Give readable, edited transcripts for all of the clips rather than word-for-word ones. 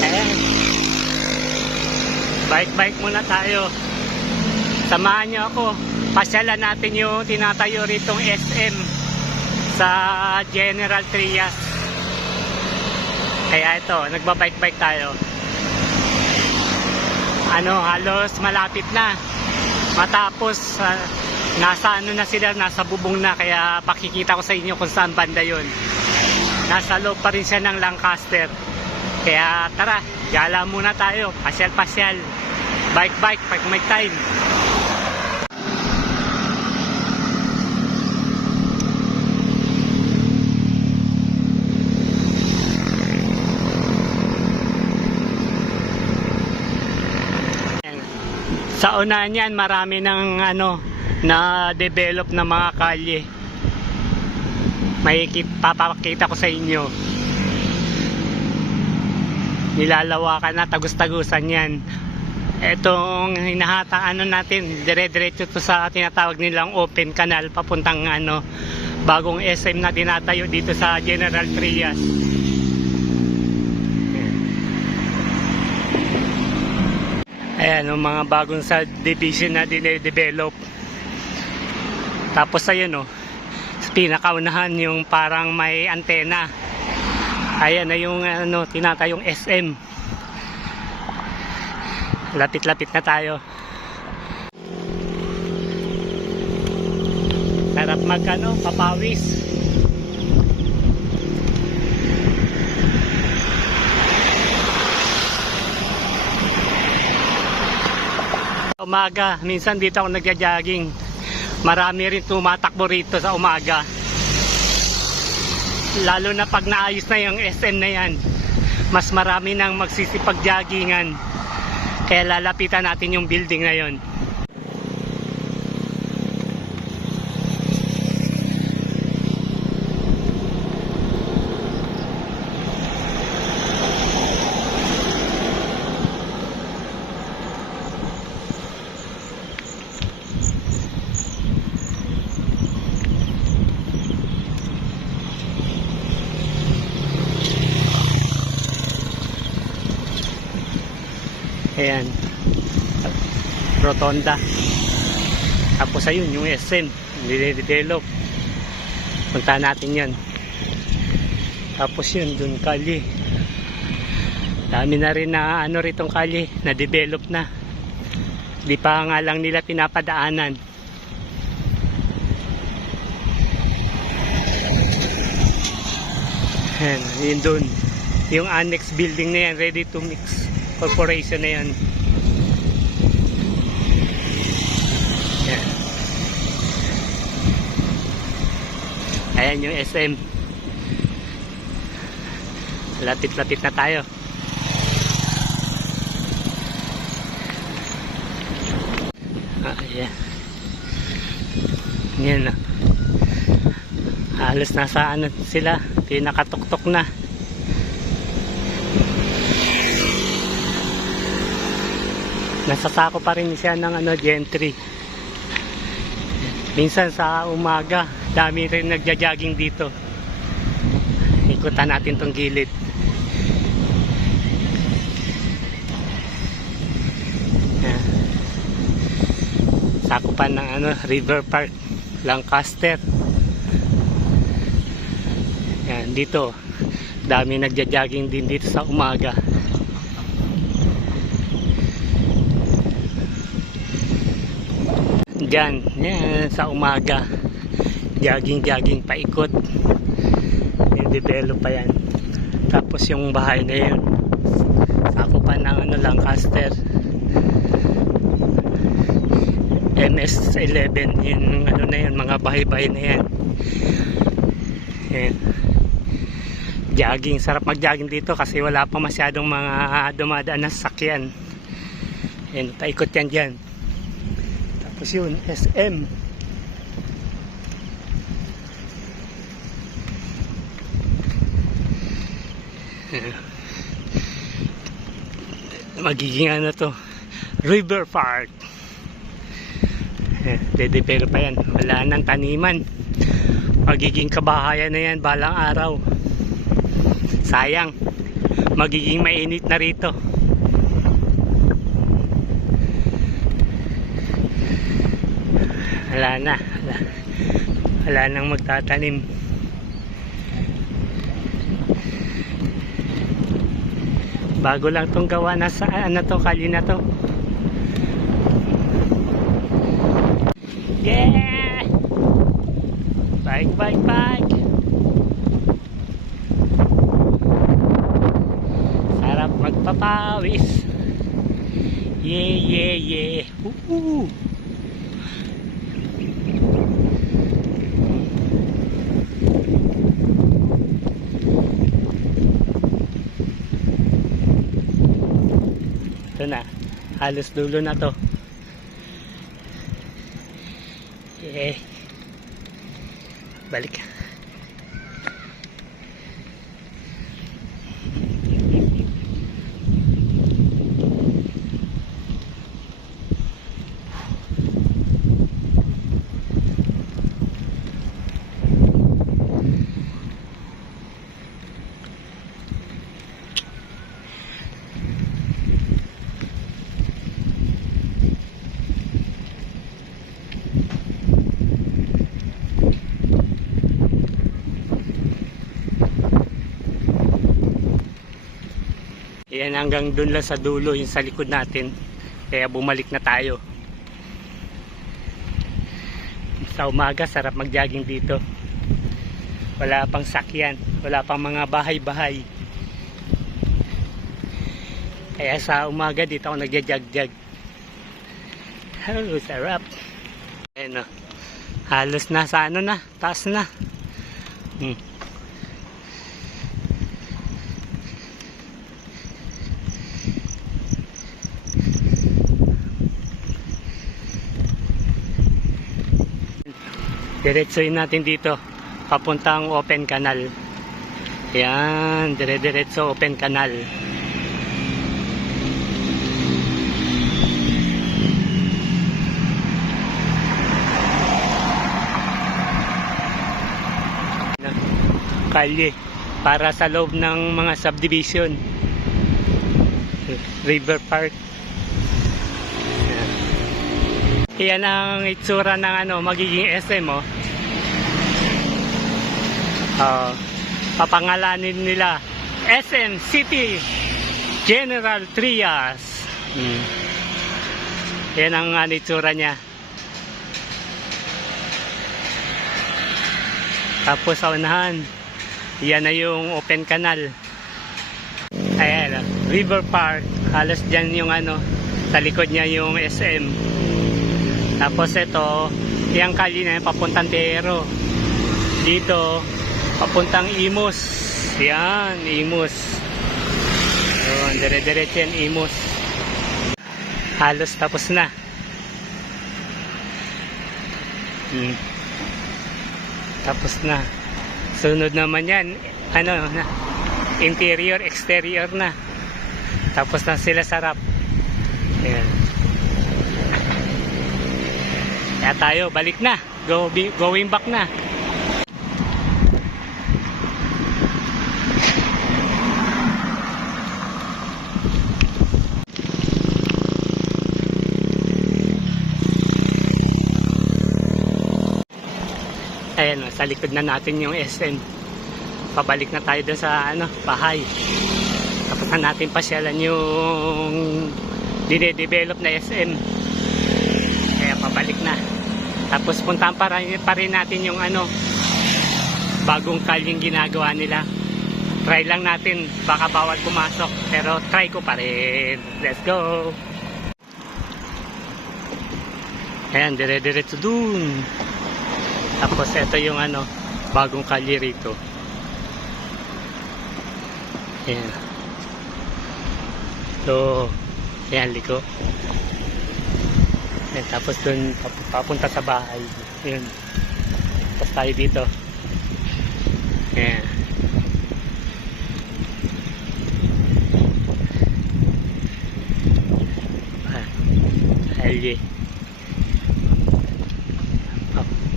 Ayan, bike-bike muna tayo. Samahan niyo ako. Pasyalan natin yung tinatayo ritong SM sa General Trias. Kaya ito, nagbabike-bike tayo. Halos malapit na. Matapos, nasa na sila, nasa bubong na. Kaya pakikita ko sa inyo kung saan banda yun. Nasa loob pa rin siya ng Lancaster. Kaya tara, gala muna tayo. Pasyal-pasyal. Bike-bike pag may time. Sa unahan yan, marami ng na-develop na mga kalye. Papakita ko sa inyo. Nilalawakan na, tagus-tagusan yan. Etong hinahataan natin, dire-diretso to sa tinatawag nilang open canal, papuntang bagong SM na tinatayo dito sa General Trias. Ayan, yung mga bagong subdivision na dinedevelop. Tapos ayun sa pinakaunahan yung parang may antena. Ayan na yung tinatayong SM. Lapit-lapit na tayo. Sarap papawis. Umaga, minsan dito ako nagja-jogging. Marami rin tumatakbo rito sa umaga. Lalo na pag naayos na yung SM na yan, mas marami nang magsisipag-joggingan. Kaya lalapitan natin yung building na yon. Ayan, rotonda. Tapos ayun yung SM dinedevelop. Punta natin yan. Tapos yun dun kalye, dami na rin na ritong kalye na develop na, di pa nga lang nila pinapadaanan. Ayan, yun dun yung annex building na yan, ready to mix corporation na yan. Ayan. Ayan yung SM. Lapit-lapit na tayo. Ayan. Yan na. Halos nasa sila, pinakatuktok na. Nasasako pa rin siya ng gentry. Minsan sa umaga, dami rin nagja-jogging dito. Ikutan natin tong gilid. Sakupan ng River Park, Lancaster. Yan, dito dami nagja-jogging din dito sa umaga. Diyan, yan, sa umaga, jogging paikot. I-develop pa yan. Tapos yung bahay na yun, sakupan ng Lancaster, MS11, yung na yan, mga bahay-bahay na yan. Yan. Jogging, sarap mag-jogging dito kasi wala pa masyadong mga dumadaan na sasakyan. Yan, paikot yan dyan. Tapos yun, SM. Magiging to, River Park. Dedepero pa yan, wala nang taniman. Magiging kabahayan na yan balang araw. Sayang, magiging mainit na rito. Wala nang magtatanim. Bago lang tong gawa na sa to, kali na to. Yeah! Bike. Sarap magpapawis. Yeah. Woohoo! Ito na, halos dulo na to. Okay, balik. Yan, hanggang dun lang sa dulo, yung sa likod natin. Kaya bumalik na tayo. Sa umaga, sarap mag-jogging dito. Wala pang sakyan, wala pang mga bahay-bahay. Kaya sa umaga dito ako nagja-jog-jog. Oh, sarap. Ayan o. Halos na sa ano na, taas na. Diretsoin natin dito papuntang open canal. Yan, dire-diretso open canal. Kalye para sa loob ng mga subdivision. River Park. Yan ang itsura ng magiging SM, oh. Papangalanin nila SM City General Trias. Yan ang itsura niya. Tapos sa unahan, yan na yung open canal. Ayan, River Park. Halos dyan yung sa likod niya yung SM. Tapos ito, yung kali na papuntang Tero. Dito, papuntang Imus. Yan, Imus. Yun, dire-diretso yan, Imus. Halos tapos na. Tapos na. Sunod naman yan, interior, exterior na. Tapos na sila sarap. Ayan. Kaya tayo, balik na. Going back na. Ayan, sa likod na natin yung SM. Pabalik na tayo dun sa bahay. Tapos na natin pasyalan yung dine-develop na SM. Kaya pabalik na. Tapos puntahan pa rin natin yung bagong kalyeng ginagawa nila. Try lang natin, baka bawal pumasok, pero try ko pa rin. Let's go. Ayan, dire-diretso dun. Tapos ito yung bagong kalye rito. Ayan. So, ayan, liko. Ayan, tapos dun papunta sa bahay. Ayan. Tapos tayo dito. Ayan. Kalye.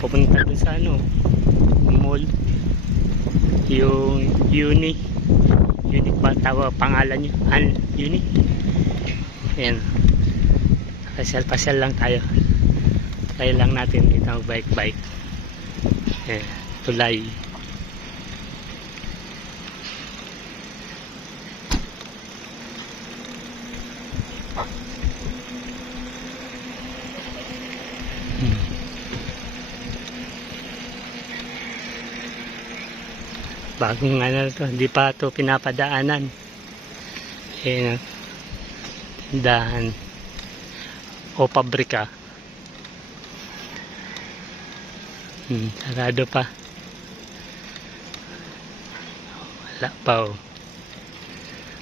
Pupunta dun sa mall, yung Uni. Unique ba tawa pangalan nyo? Unique. Ayan. Pasyal-pasyal lang tayo. Try lang natin itong bike. Ayan. Tulay. Bagong ano to, hindi pa to pinapadaanan. Ayan, tindahan o pabrika. Sarado pa. Wala pa oh.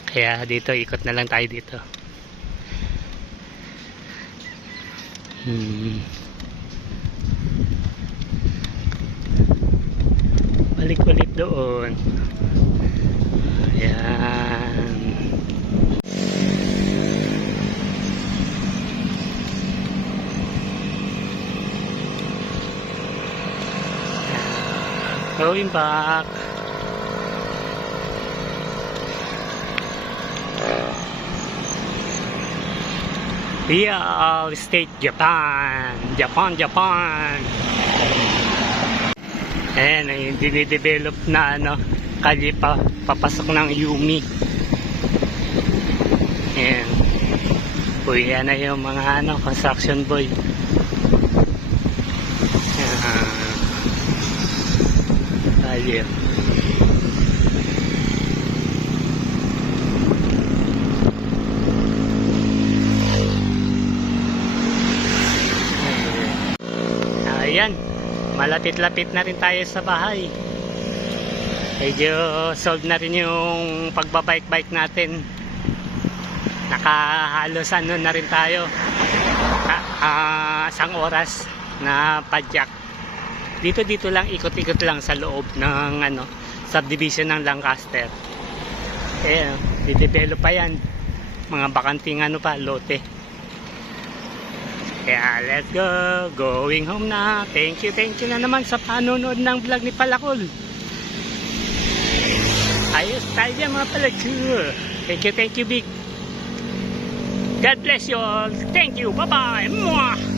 Kaya dito, ikot na lang tayo dito. Balik ulit doon. Ayan. Going back. Real Estate Japan. Japan. Ayan, dinidevelop na kalye papasok ng Yumi. Ayan. Uy, yan na yung mga construction boy. Kalye. Ayan. Malapit-lapit na rin tayo sa bahay. Medyo solve na rin yung pagbabike natin. Nakahalos na rin tayo. Isang oras na padyak. Dito lang, ikot-ikot lang sa loob ng subdivision ng Lancaster. Didevelop pa yan. Mga bakanting lote. Kaya let's go, going home na. Thank you na naman sa panonood ng vlog ni Palakol. Ayos tayo dyan mga Palakol. Thank you big. God bless you all. Thank you, bye bye. Mwah!